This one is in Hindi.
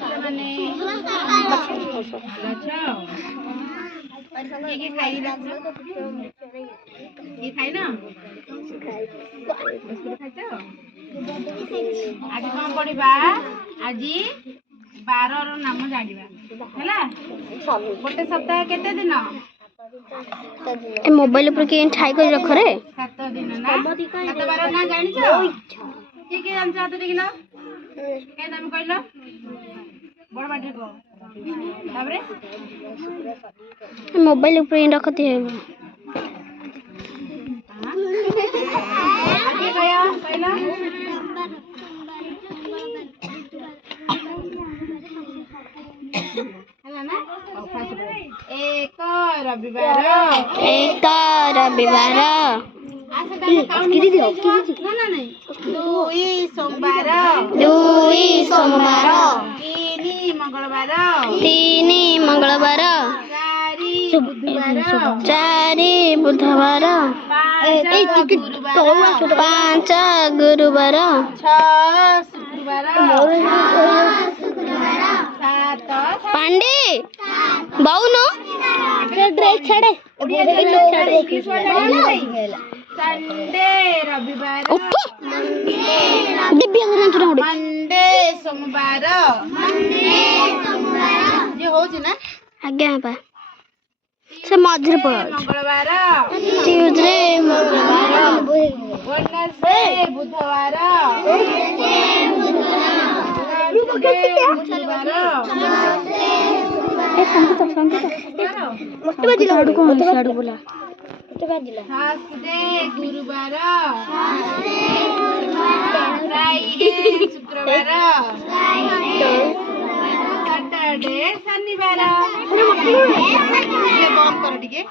ପିଲାମାନେ କିଏ ଖାଇନ ଆଜି କଣ ପଢିବା? ଆଜି 12 ର ନାମ ଜାଣିବା ହେଲା। ଗୋଟେ ସପ୍ତାହ କେତେ ଦିନ? ए मोबाइल ऊपर के ठाई कर रख रे 7 दिन ना। 7 12 ना जानिछ? की जानछ हाथ देखिलो? के नाम कहलो? बड़ बाटी को ताबरे मोबाइल ऊपर ही रखती है आगे गया कहला हैला ना। एक रविवार दुई सोमवार तीन मंगलवार चारि बुधवार पांच गुरुवार 6 शुक्रवार पांडे बाउनो ड्रेस छाड़े संडे रविवार मंडे सोमवार जे होची ना आज्ञा बा से मध्य मंगलवार ट्यूसडे वेडनेसडे बुधवार थर्सडे गुरुवार फ्राइडे शुक्रवार सैटरडे शनिवार। बंद कर टिके।